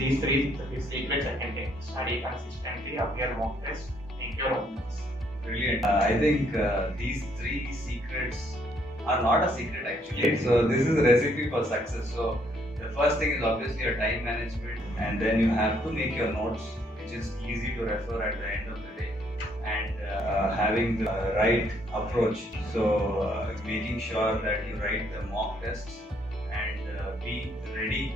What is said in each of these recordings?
these three secrets I can take: study consistently, appear mock test, make your own notes. Brilliant. I think these three secrets are not a secret actually. So this is a recipe for success. So the first thing is obviously your time management, and then you have to make your notes, which is easy to refer at the end of the day, and having the right approach. So making sure that you write the mock tests and be ready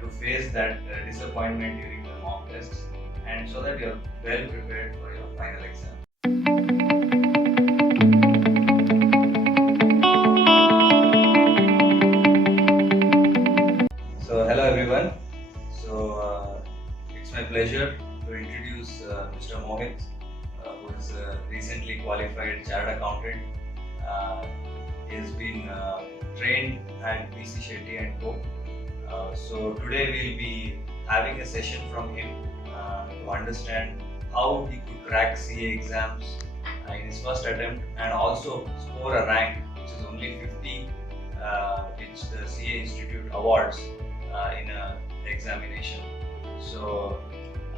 to face that disappointment during the mock tests, and so that you're well prepared for your final exam. So hello everyone. So it's my pleasure to introduce Mr. Mohit, who is a recently qualified chartered accountant. He has been trained at BC Shetty and Co. So today we'll be having a session from him to understand how he could crack CA exams in his first attempt, and also score a rank which is only 50, which the CA Institute awards in an examination. So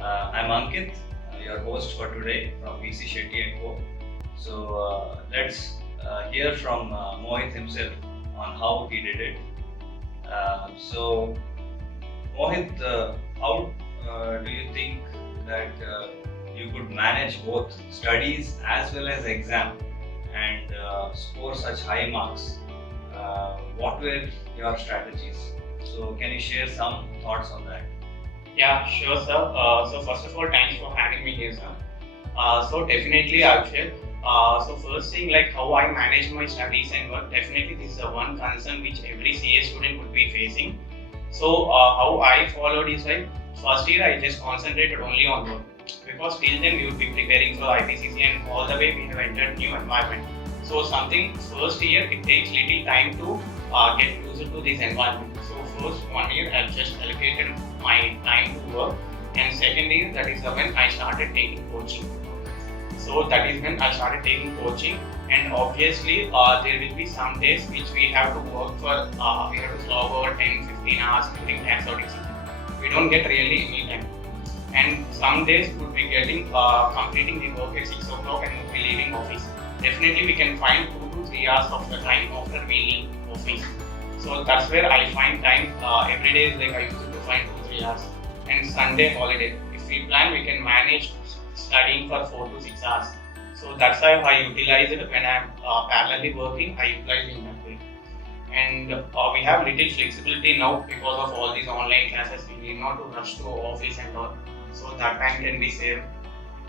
I'm Ankit, your host for today from BC Shetty and Co. So let's hear from Mohit himself on how he did it. So Mohit, how do you think that you could manage both studies as well as exam and score such high marks? What were your strategies? So can you share some thoughts on that? Yeah, sure, sir. So first of all, thanks for having me here, sir. So definitely I'll share. So first thing, like how I manage my studies and work, definitely this is the one concern which every CA student would be facing. So how I followed is like, first year I just concentrated only on work, because till then we would be preparing for IPCC and all the way we have entered new environment. So something first year it takes little time to get used to this environment. So first 1 year I just allocated my time to work, and second year, that is when I started taking coaching. So that is when I started taking coaching, and obviously there will be some days which we have to work for, we have to slog over 10-15 hours during tax audit season. We don't get really any time. And some days would be getting completing the work at 6 o'clock and would be leaving office. Definitely we can find 2 to 3 hours of the time after we leave office. So that's where I find time. Every day is like I used to find 2-3 hours. And Sunday holiday, if we plan, we can manage studying for 4 to 6 hours. So that's how I utilize it when I'm parallelly working. I utilize it in that way. And we have little flexibility now because of all these online classes. We need not to rush to office and all. So that time can be saved.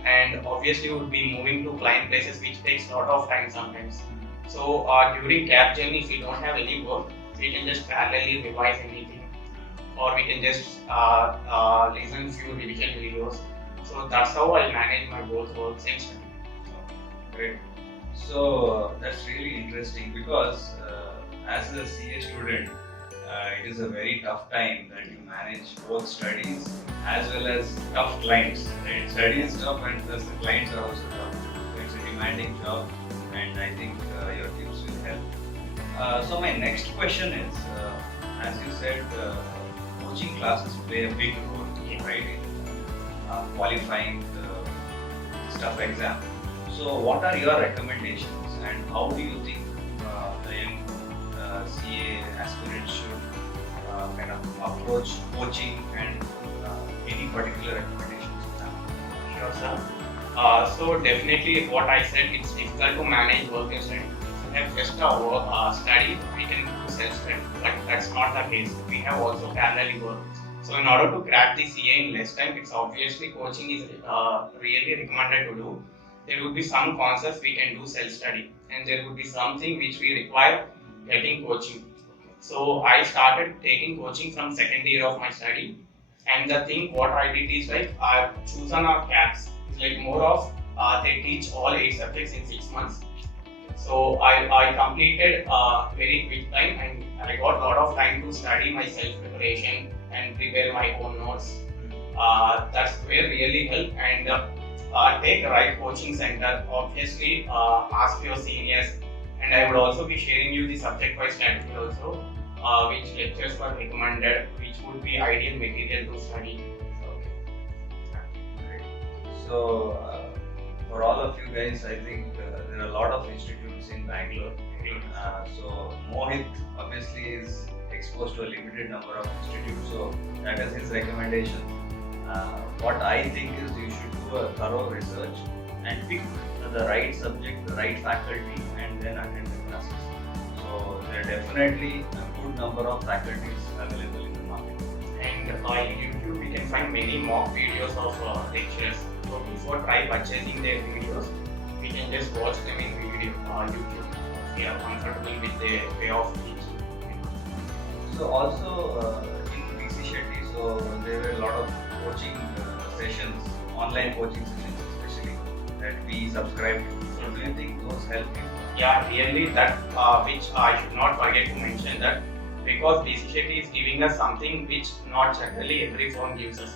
And obviously we would be moving to client places, which takes a lot of time sometimes. So during cab journey, if we don't have any work, we can just parallelly revise anything, or we can just listen few revision videos. So that's how I manage my both works and study. Great. So that's really interesting, because as a CA student, it is a very tough time that you manage both studies as well as tough clients. Right? Study is tough, and plus the clients are also tough. So it's a demanding job, and I think your tips will help. So my next question is, as you said, coaching classes play a big role, right, in qualifying the tough exam. So what are your recommendations, and how do you think the young CA aspirants should kind of approach coaching, and any particular recommendations you have? Sure, sir. So definitely what I said, it's difficult to manage work and study. If we have just a work, study, we can do self-study, but that's not the case. We have also parallel work. So in order to crack the CA in less time, it's obviously coaching is really recommended to do. There would be some concepts we can do self-study, and there would be something which we require getting coaching. So I started taking coaching from second year of my study, and the thing what I did is like I've chosen our CAPS. It's like more of they teach all 8 subjects in 6 months. So I completed very quick time, and I got a lot of time to study my self-preparation and prepare my own notes. That's where really help, and take the right coaching center. Obviously, ask your seniors, and I would also be sharing you the subject-wise strategy also, which lectures were recommended, which would be ideal material to study. So, for all of you guys, I think there are a lot of institutes in Bangalore. So, Mohit obviously is exposed to a limited number of institutes, so that is his recommendation. What I think is you should do a thorough research and pick the right subject, the right faculty, and then attend the classes. So, there are definitely a good number of faculties available in the market. And in YouTube, we can find many mock videos of lectures. So before try purchasing their videos, we can just watch them in YouTube. We are comfortable with the way of teaching. So also in BC Shetty, so there were a lot of coaching sessions, online coaching sessions especially, that we subscribed to. So do you think those help you? Yeah, really that which I should not forget to mention that because BC Shetty is giving us something which not generally every firm gives us.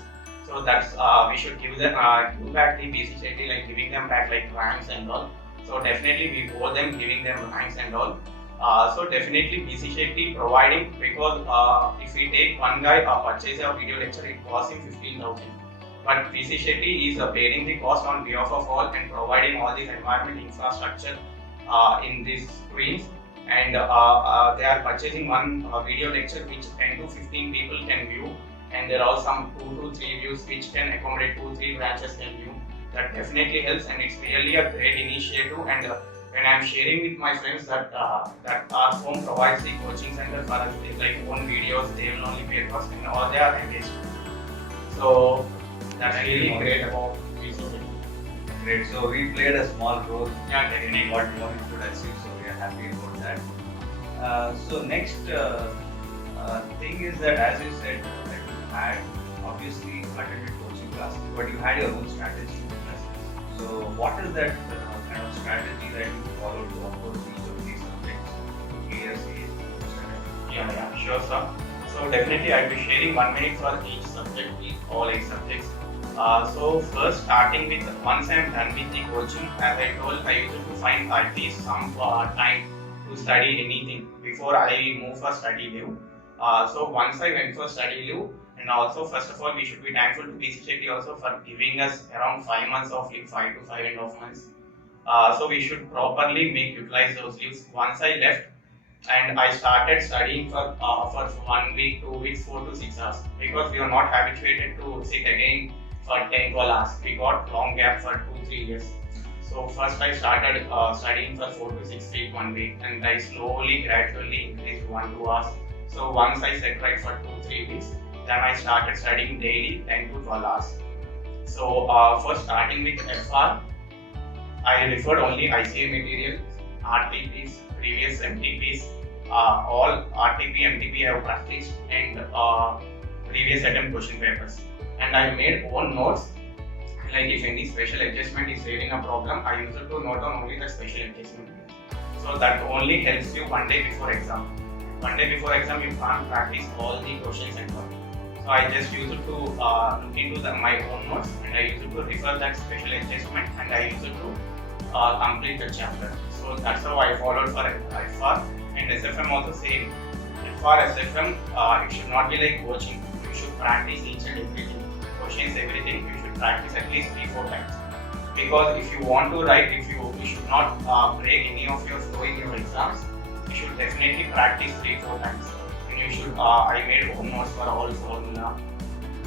So that's we should give back the BC Shetty, like giving them back like ranks and all. So definitely we owe them giving them ranks and all. So definitely BC Shetty providing, because if we take one guy purchase a video lecture, it costs him 15,000. But BC Shetty is bearing the cost on behalf of all and providing all this environment infrastructure in these screens, and they are purchasing one video lecture which 10 to 15 people can view, and there are some 2 to 3 views which can accommodate 2-3 branches can view. That definitely helps, and it's really a great initiative. And when I'm sharing with my friends that that our firm provides the coaching center for us, they like own videos, they will only pay cost, and all they are engaged. So that's really great about this. Great. So we played a small role Yeah, in definitely. what Mohit could achieve. So we are happy about that. So next thing is that, as you said, that you had obviously attended coaching classes, but you had your own strategy. So what is that kind of strategy that you follow to approach each of these subjects? Yeah, sure, sir. So definitely I'll be sharing 1 minute for each subject, all 8 subjects. So first, starting with once I'm done with the coaching, as I told, I used to find at least some time to study anything before I move for study leave. So once I went for study leave, and also first of all we should be thankful to BC Shetty also for giving us around 5 months of leave, 5 to 5.5 months. So we should properly utilize those leaves. Once I left, and I started studying for 1 week, 2 weeks, 4 to 6 hours, because we are not habituated to sit again for 10, 12 hours. We got long gap for 2-3 years. So first I started studying for 4 to 6 weeks 1 week, and I slowly, gradually increased 1-2 hours. So once I set right for 2-3 weeks, then I started studying daily 10 to 12 hours. So for starting with FR, I referred only ICA material, RTPs, previous MTPs, all RTP, MTP I have practiced, and previous attempt question papers. And I made own notes, like if any special adjustment is there in a problem, I used to note on only the special adjustment. So that only helps you 1 day before exam. 1 day before exam, you can't practice all the questions and all. So I just used to look into my own notes, and I used to refer that special adjustment, and I used to complete the chapter. So that's how I followed for FR, and SFM also same. FR, SFM, it should not be like coaching. You should practice each and everything. Questions, everything, you should practice at least 3-4 times. Because if you want to write, you should not break any of your flow in your exams. You should definitely practice 3-4 times. And you should, I made own notes for all formula.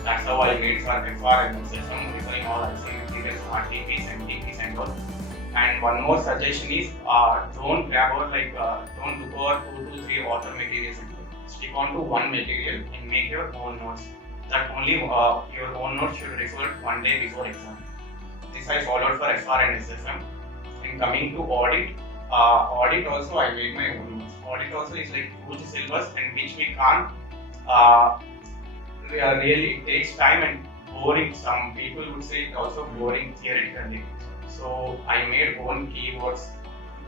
That's how I made for FR and SFM, referring all ICA materials, RTPs, MTPs and all. And one more suggestion is, don't grab over don't look over 2 to 3 author materials. Stick on to one material and make your own notes. That only your own notes should refer 1 day before exam. This I followed for FR and SFM. And coming to audit, audit also I made my own notes. Audit also is like huge syllabus, and which we can't really, it takes time and boring. Some people would say it also boring theoretically. So I made own keywords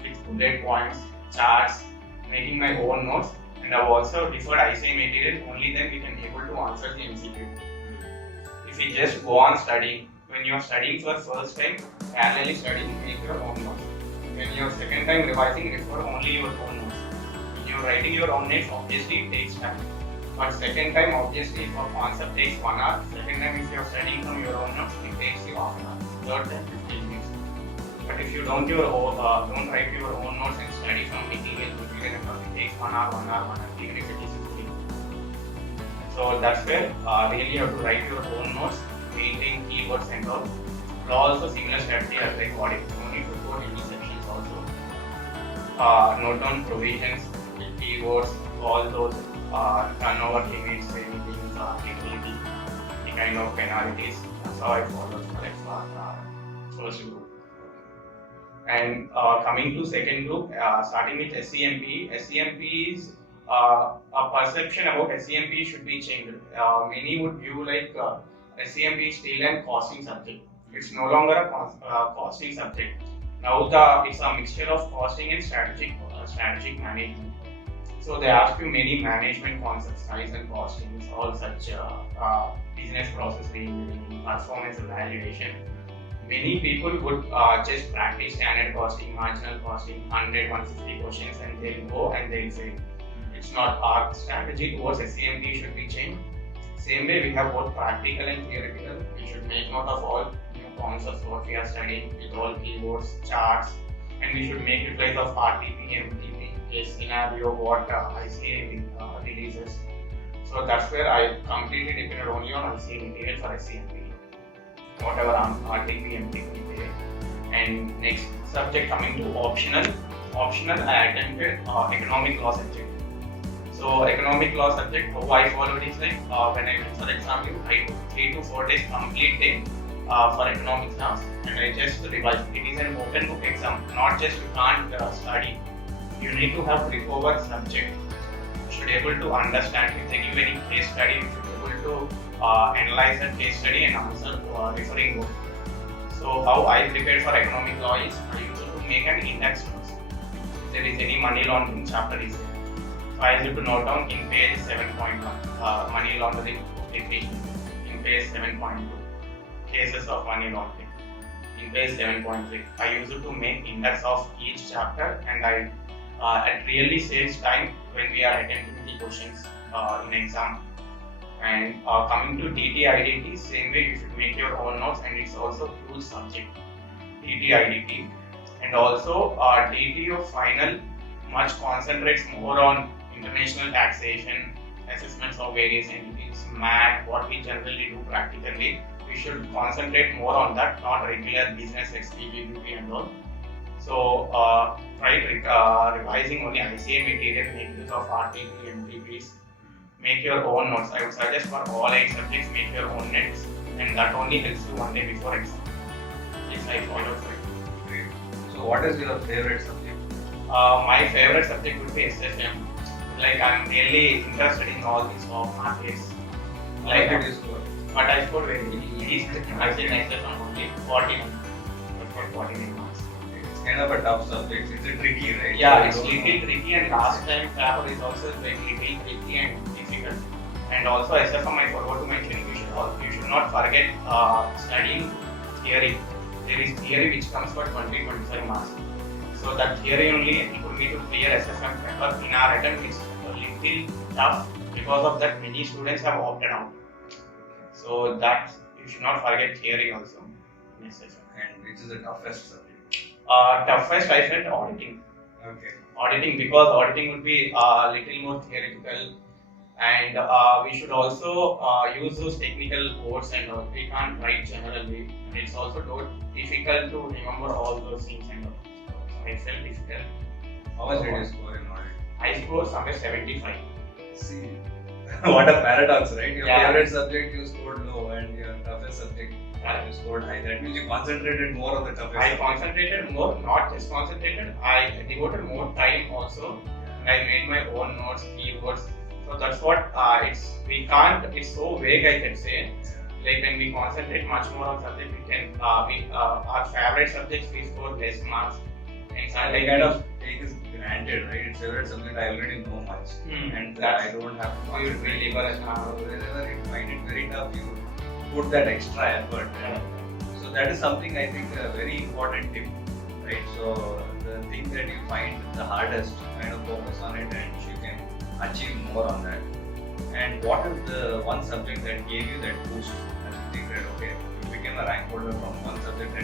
with bullet points, charts, making my own notes, and I've also referred ICA material. Only then we can able to answer the MCQ. If we just go on studying, when you are studying for first time, parallelly studying, make your own notes. When you are second time revising, refer only your own notes. When you are writing your own notes, obviously it takes time. But second time, obviously, for concept takes 1 hour. Second time, if you are studying from your own notes, it takes you half an hour. third time 15 minutes. But if you don't write your own notes and study from material, it takes 1 hour, 1 hour, even if it is 15. So that's where really you have to write your own notes, maintain keywords and all. But also similar strategy as like audit. You need to code any sections also. Note down provisions, keywords, all those turnover limits, anything, liquidity, the kind of penalties. That's how I followed for like first group. And coming to second group, starting with SEMP. SEMP is a perception about SEMP should be changed. Many would view like SEMP is still a costing subject. It's no longer a costing subject. Now it's a mixture of costing and strategic management. So they ask you many management concepts, size and costings, all such business process reengineering, performance evaluation. Many people would just practice standard costing, marginal costing, 100, 150 questions, and they'll go and they'll say, it's not our strategy towards SEMP should be changed. Same way we have both practical and theoretical. We should make note of all new concepts what we are studying with all keywords, charts, and we should make utilize of RTP, MTP, case scenario, what ICA releases. So that's where I completely depended only on ICA material for SEMP. Whatever RTP, MTP. And next subject coming to optional. Optional I attempted economic law subject. So economic law subject, how I followed is like when I went for exam, I took 3 to 4 days complete day for economics class, and I just revised. It is an open book exam, not just you can't study. You need to have grip over subject. You should be able to understand. If they give any case study, you should be able to analyze that case study and answer referring book. So how I prepared for economic law is I used to make an index notes. If there is any money laundering chapter is there. So I used to note down in page 7.1 money laundering definition, in page 7.2 cases of money laundering, in page 7.3 I used to make index of each chapter, and it really saves time when we are attempting the questions in exam. And coming to DT-IDT, same way you should make your own notes, and it's also huge subject, DT-IDT. And also DTO final much concentrates more on international taxation, assessments of various entities, MAT, what we generally do practically. We should concentrate more on that, not regular business XPBP and all. So try revising only ICA material, make use of RTP, MTPs. Make your own notes. I would suggest for all 8 subjects, make your own notes, and that only helps you one day before exam. Yes, I follow for it. Great. So, what is your favorite subject? My favorite subject would be SFM. Like I'm really interested in all these stock markets. Like did you score? But I scored very easy. I said SFM only 49. I scored 49 marks. It's kind of a tough subject. It's a tricky, right? Yeah, it's little tricky, and last time paper is also like little tricky and difficult. And also SFM, I forgot to mention, you should not forget studying theory. There is theory which comes for 20-25 marks. So that theory only for me to clear SFM paper in our attempt is a little tough. Because of that, many students have opted out. So that you should not forget theory also in SFM. And which is the toughest subject? Toughest I felt auditing. Okay. Auditing, because auditing would be a little more theoretical, and we should also use those technical words, and we can't write generally. And it's also difficult to remember all those things, and so I felt difficult. How much did you score in audit? I scored somewhere 75. See, what a paradox, right? Your Yeah. favorite subject you scored low, and your toughest subject you scored high. That means you concentrated more on the toughest. I concentrated more, not just concentrated, I devoted more time also, and I made my own notes, keywords. So that's what it's so vague, I can say. Like when we concentrate much more on subject, we can, our favorite subjects we score less marks. And I kind of take this granted, right? It's favorite subject I already know much, and that's I don't have to you concentrate really much. Wherever you find it very tough, you put that extra effort. So that is something I think a very important tip, right? So the thing that you find the hardest, kind of focus on it, and you can achieve more on that. And what is the one subject that gave you that boost? And you think that okay, you became a rank holder from one subject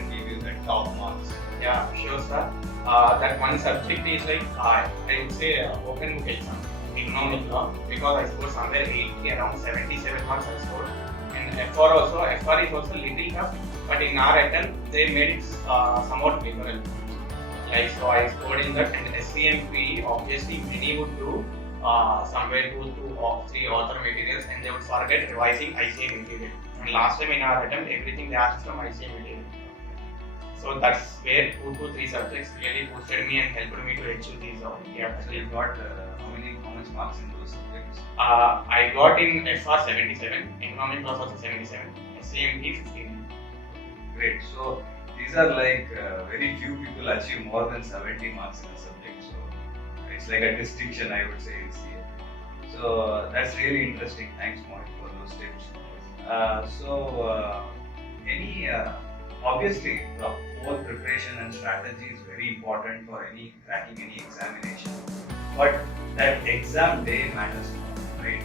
top marks? Yeah, sure, sir. That one subject is like I would say open book exam, economic law, because I scored somewhere 80, around 77 marks I scored. And FR also, FR is also little tough, but in our attempt they made it somewhat liberal. Like so, I scored in that, and SCMP obviously many would do somewhere 2 to 3 author materials, and they would forget revising ICA material. And last time in our attempt, everything they asked from ICA material. So that's where 2 to 3 subjects really boosted me and helped me to achieve these. So you got how much marks in those subjects? I got in FR 77, economic loss also 77, SCMP 15. Great. So these are like very few people achieve more than 70 marks in a subject. So it's like a distinction, I would say, in CA. So that's really interesting. Thanks, Mohit, for those tips. Any obviously the whole preparation and strategy is very important for any cracking any examination. But that exam day matters more, right?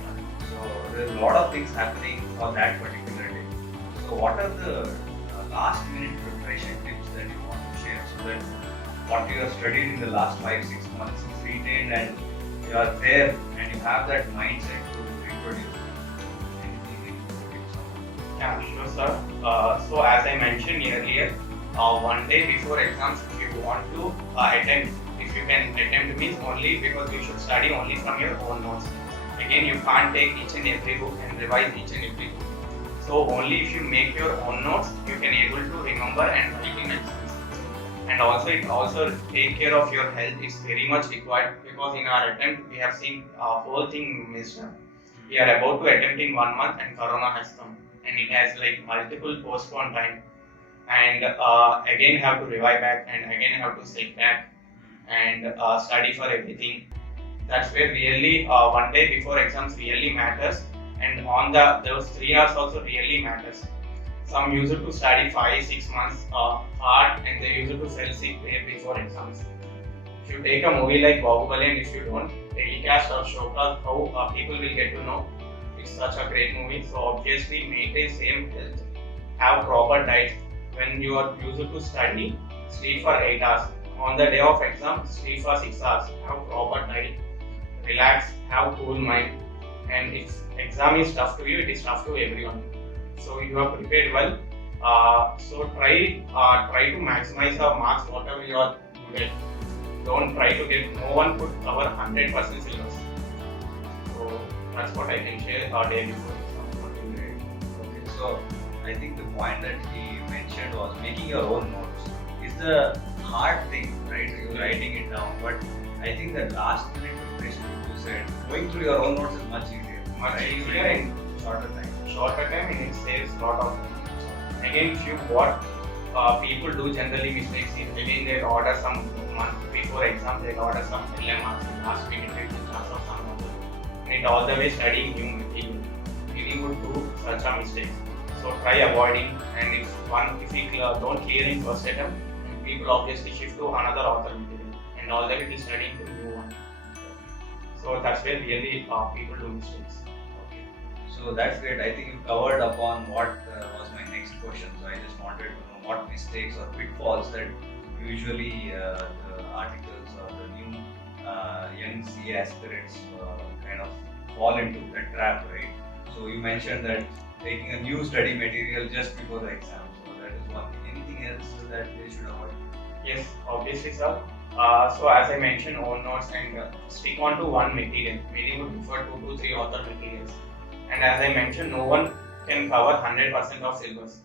So there's a lot of things happening for that particular day. So what are the last minute preparation tips that you want to share so that what you have studied in the last 5-6 months is retained and you are there and you have that mindset to reproduce? Anything tips on Yeah, sure, sir. So as I mentioned earlier, one day before exams, if you want to attempt, if you can attempt means only because you should study only from your own notes. Again, you can't take each and every book and revise each and every book. So only if you make your own notes, you can able to remember and write in exams. And also it also take care of your health is very much required because in our attempt we have seen whole thing missed up. We are about to attempt in 1 month and Corona has come and it has like multiple postponed time and again have to revive back and again have to sit back and study for everything. That's where really 1 day before exams really matters, and on those 3 hours also really matters. Some use it to study 5-6 months hard and they use it to fell sick day before exams. If you take a movie like Bahubali and if you don't telecast or showcase, how people will get to know it's such a great movie. So obviously maintain same health, have proper diet. When you are used to study, sleep for 8 hours. On the day of exam, sleep for 6 hours. Have proper diet, relax, have cool mind. And if exam is tough to you, it is tough to everyone. So you are prepared well. So try to maximize the marks whatever you are good at. Don't try to get. No one could cover 100% syllabus. So that's what I can share day before exam. Okay, so I think the point that he mentioned was making your own notes is the hard thing, right? You're writing it down, but I think the last minute preparation, you said, going through your own notes is much easier. Much right? easier in Shorter time. shorter time and it saves lot of time. Again, if you what people do generally mistakes is again they order some month before exam, they order some LMRs last minute exams or some other. And all the way studying new material. Many would do such a mistake. So try avoiding, and if we don't clear in first attempt, people obviously shift to another author material and all the way to studying to new one. So that's where really people do mistakes. Okay. So that's great. I think you covered upon what was my next question. So I just wanted to know what mistakes or pitfalls that usually the articles or the new young CA aspirants kind of fall into that trap, right? So you mentioned that taking a new study material just before the exam. So that is one thing. Anything else that they should avoid? Yes, obviously, sir. So as I mentioned, own notes and stick on to one material. Many would prefer 2 to 3 author materials. And as I mentioned, no one can cover 100% of syllabus.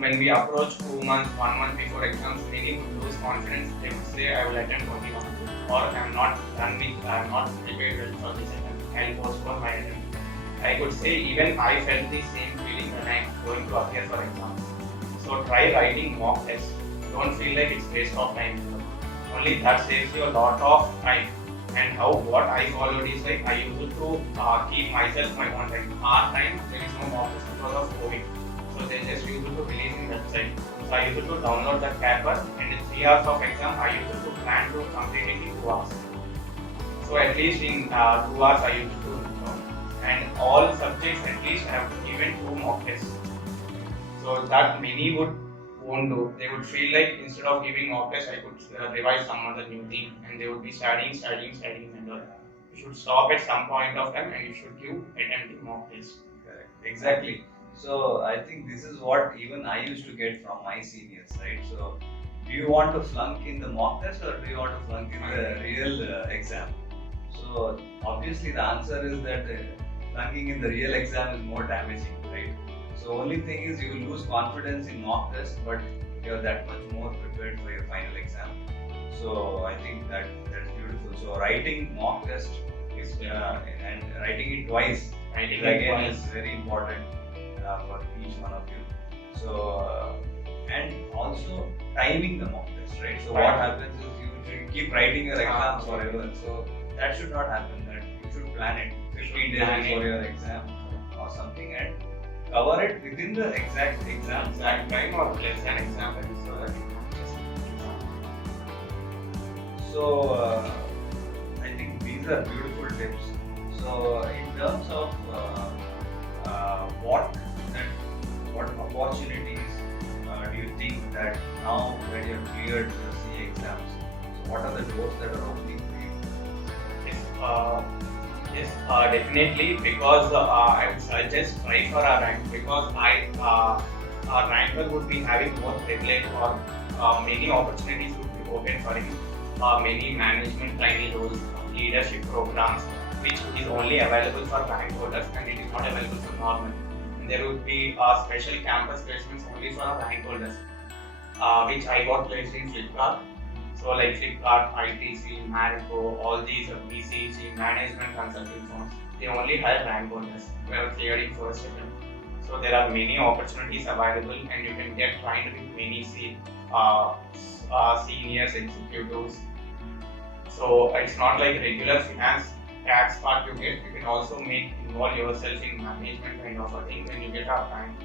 When we approach 2 months, 1 month before exams, many would lose confidence. They would say, I will attempt only one, or I am not prepared well for this attempt. I will postpone my attempt. I could say even I felt the same feeling when I am going to appear for exams. So try writing mock tests. Don't feel like it's waste of time. Only that saves you a lot of time. And what I followed is like I used to keep myself my own time. Our time there is no mock test because of COVID. So they just used to release in website. So I used to download the paper and in 3 hours of exam I used to plan to complete it in 2 hours. So at least in 2 hours I used to and all subjects at least have given 2 mock tests. So that many would won't do. They would feel like instead of giving mock test, I could revise some other new thing, and they would be studying, and all. You should stop at some point of time, and you should give attempting mock test. Correct. Exactly. So I think this is what even I used to get from my seniors, right? So do you want to flunk in the mock test or do you want to flunk in the real exam? So obviously the answer is that flunking in the real exam is more damaging, right? So only thing is you will lose confidence in mock test, but you're that much more prepared for your final exam. So I think that's beautiful. So writing mock test is and writing it twice Writing is it again twice. is very important for each one of you. So and also timing the mock test, right? So what Right. happens is you keep writing your exams Ah, okay. forever. So that should not happen. That you should plan it 15 days Plan before it. your exam or something and cover it within the exact exam. Exact time or less than exam time. So that So I think these are beautiful tips. So in terms of what opportunities do you think that now that you have cleared your CA exams, so what are the doors that are opening for you? Yes, definitely, because I would suggest try for a rank, because a ranker would be having more privilege, or many opportunities would be open for him. Many management training roles, leadership programs, which is only available for rank holders and it is not available for normal. And there would be special campus placements only for rank holders, which I got placed in Flipkart. So like Flipkart, ITC, Marico, all these BCG management consulting firms, they only hire rank holders who have cleared in first attempt. So there are many opportunities available, and you can get trained with many seniors, executives. So it's not like regular finance tax part you get. You can also involve yourself in management kind of a thing when you get a rank.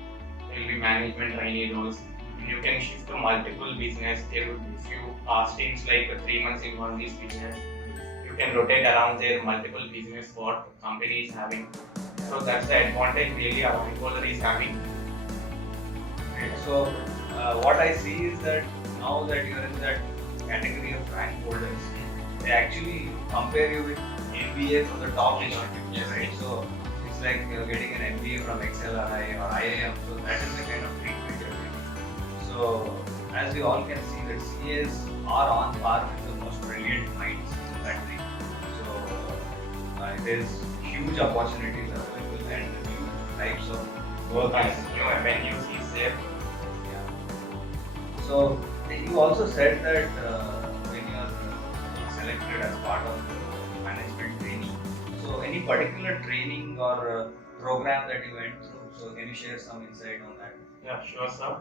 There will be management trainee roles. And you can shift to multiple business. There will be few stints like 3 months in one this business. You can rotate around there multiple business what company is having. So that's the advantage really a rank holder is having. So what I see is that now that you're in that category of rank holders, they actually compare you with MBA from the top institutes, Yes. right? So it's like you're getting an MBA from XLRI or IIM. So that is the kind of treatment you're getting. So as we all can see, that CAs are on par with the most brilliant minds in that thing. So there's huge opportunities available and new types of work. New avenues is there. Yeah. So you also said that when you are selected as part of management training, so any particular training or program that you went through, so can you share some insight on that? Yeah, sure, sir.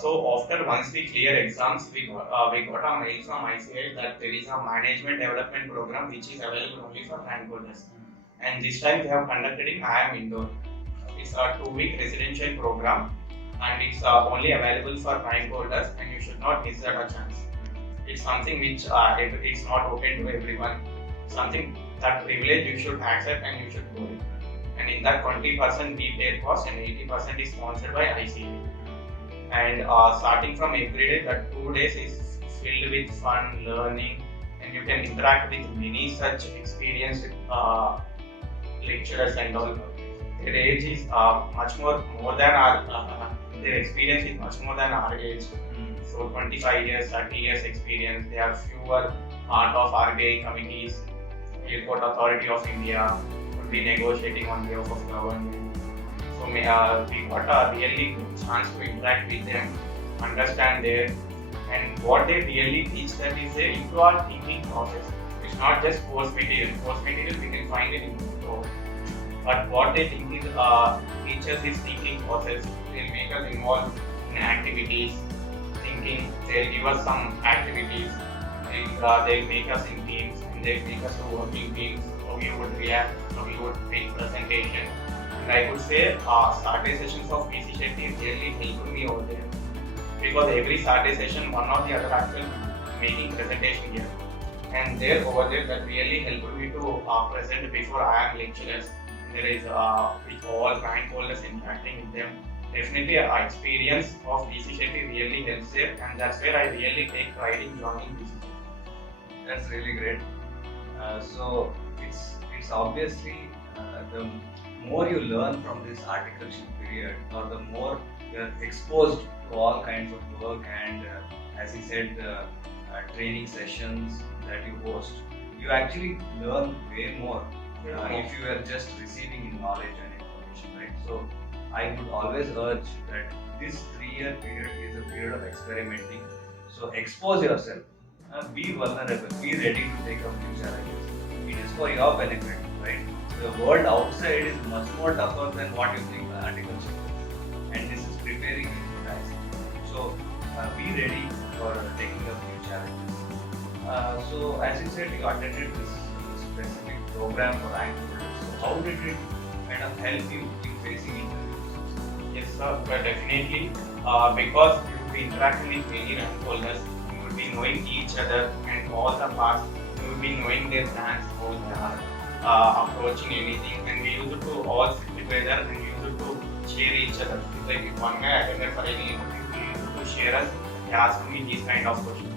So after once we clear exams, we got a mail from ICI that there is a management development program which is available only for rank holders. And this time they have conducted in IIM Indore. It's a 2-week residential program, and it's only available for rank holders, and you should not miss that a chance. It's something which it's not open to everyone. Something that privilege you should accept and you should go it. And in that 20% we pay cost and 80% is sponsored by ICA. And starting from every day, that 2 days is filled with fun, learning, and you can interact with many such experienced lecturers and all. Their age is much more than our, their experience is much more than our age. So 25 years, 30 years experience. They are fewer part of RBI committees, Airport Authority of India, would be negotiating on behalf of government. So we got a really good chance to interact with them, understand their, and what they really teach that is they improve our thinking process. It's not just course material. Course material we can find it in book. But what they think is teach us this thinking process. They'll make us involved in activities, thinking. They'll give us some activities. They'll make us in teams, and they'll make us to work in teams. How you would react, how you would make presentation. And I could say Saturday sessions of PC Shetty really helped me over there, because every Saturday session one or the other actually making presentation here, and there over there that really helped me to present before I am lecturers. And there is with all rank holders interacting with them, definitely our experience of DC Shetty really helps there, and that's where I really take pride in joining DC Shetty. That's really great. So it's obviously the more you learn from this articleship period, or the more you're exposed to all kinds of work and, as he said, training sessions that you host, you actually learn way more if you are just receiving knowledge and information, right? So I would always urge that this 3-year period is a period of experimenting. So expose yourself, be vulnerable, be ready to take up new challenges. It is for your benefit, right? The world outside is much more tougher than what you think the article shows, and this is preparing you for that. So be ready for taking up new challenges. So as you said, you attended this specific program for rank holders. So how did it kind of help you in facing interviews? Yes, sir, but definitely because you will be interacting with many rank holders, you will be knowing each other and all the past, you will be knowing their plans, how they are approaching anything, and we used to all sit together and we used to share each other. It's like if one guy attended for any interview, we used to share us, they asked me these kind of questions.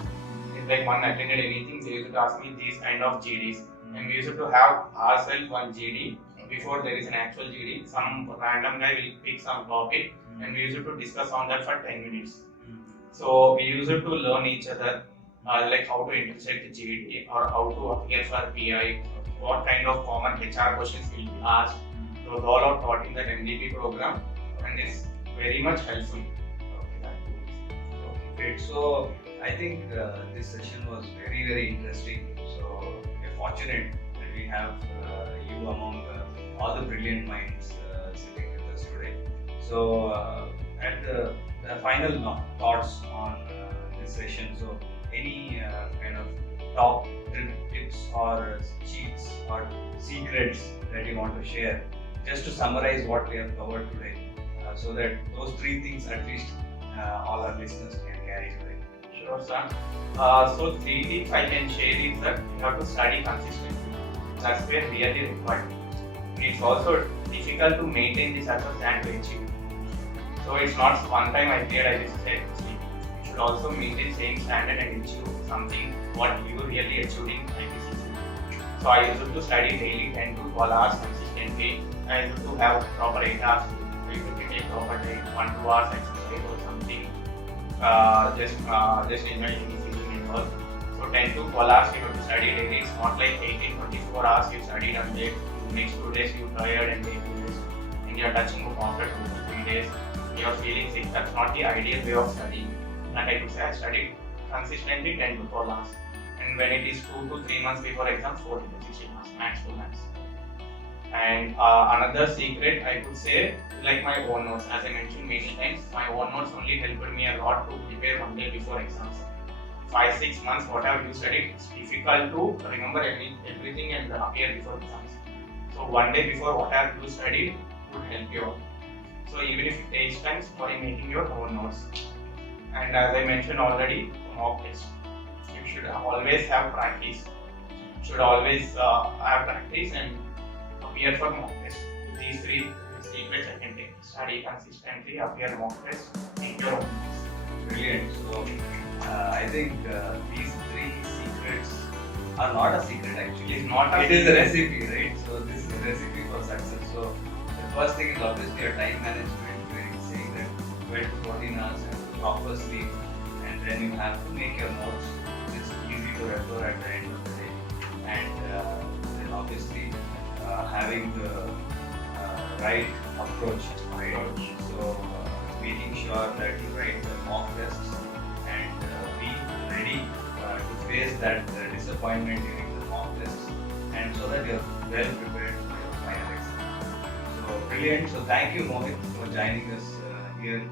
It's like one attended anything, they used to ask me these kind of GDs, and we used to have ourselves one GD before there is an actual GD. Some random guy will pick some topic, and we used to discuss on that for 10 minutes. So we used to learn each other, like how to intersect the GD or how to appear for PI, what kind of common HR questions will be asked. Those all are taught in that MDP program, and it's very much helpful. Okay, great. So I think this session was very, very interesting. So we're fortunate that we have you among all the brilliant minds sitting with us today. So at the final thoughts on this session. So any kind of top tips or cheats or secrets that you want to share, just to summarize what we have covered today, so that those 3 things at least all our listeners can carry today. Sure, sir. So 3 tips I can share is that you have to study consistently. That's where really required. It's also difficult to maintain this success and to achieve. So it's not one time I cleared, I just said, you should also maintain same standard and achieve something what you really achieved in IPCC. So I used to study daily 10 to 12 hours consistently. I used to have proper 8 hours. I used to take proper 1-2 hours exercise or something. Just enjoying anything and all. So 10 to 12 hours you have to study daily. It's not like 18-24 hours you studied and then next 2 days you tired and then and you're touching book after 2 to 3 days. You're feeling sick. That's not the ideal way of studying. Like I could say, I studied consistently 10 to 12 hours. And when it is 2 to 3 months before exam, 40 to 60 hours, max to max. And another secret I could say, like my own notes. As I mentioned many times, my own notes only helped me a lot to prepare one day before exams. 5-6 months, whatever you studied, it's difficult to remember everything and appear before exams. So one day before whatever you studied would help you out. So even if it takes time, by making your own notes. And as I mentioned already, mock test. You should always have practice. You should always have practice and appear for mock test. These 3 secrets I can take. Study consistently, appear mock test, make your own notes. Brilliant. So I think these 3 secrets are not a secret actually. It's not a It is a recipe, right? So this is a recipe for success. So the first thing is obviously your time management, where you saying that 12 to 14 hours and proper sleep, and then you have to make your notes. It's easy to refer at the end of the day, and then obviously having the right approach, right? So making sure that you write the mock tests and be ready to face that disappointment during the mock tests, and so that you're well prepared for your final exam. So brilliant. So thank you, Mohit, for joining us here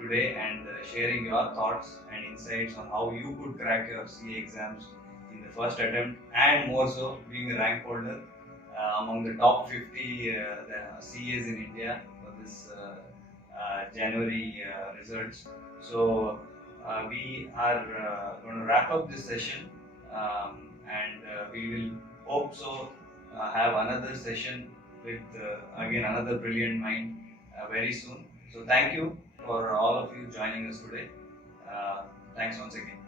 today and sharing your thoughts and insights on how you could crack your CA exams in the first attempt, and more so being a rank holder among the top 50 the CAs in India for this January results. So we are going to wrap up this session, and we will hope so have another session with again another brilliant mind very soon. So thank you for all of you joining us today. Thanks once again.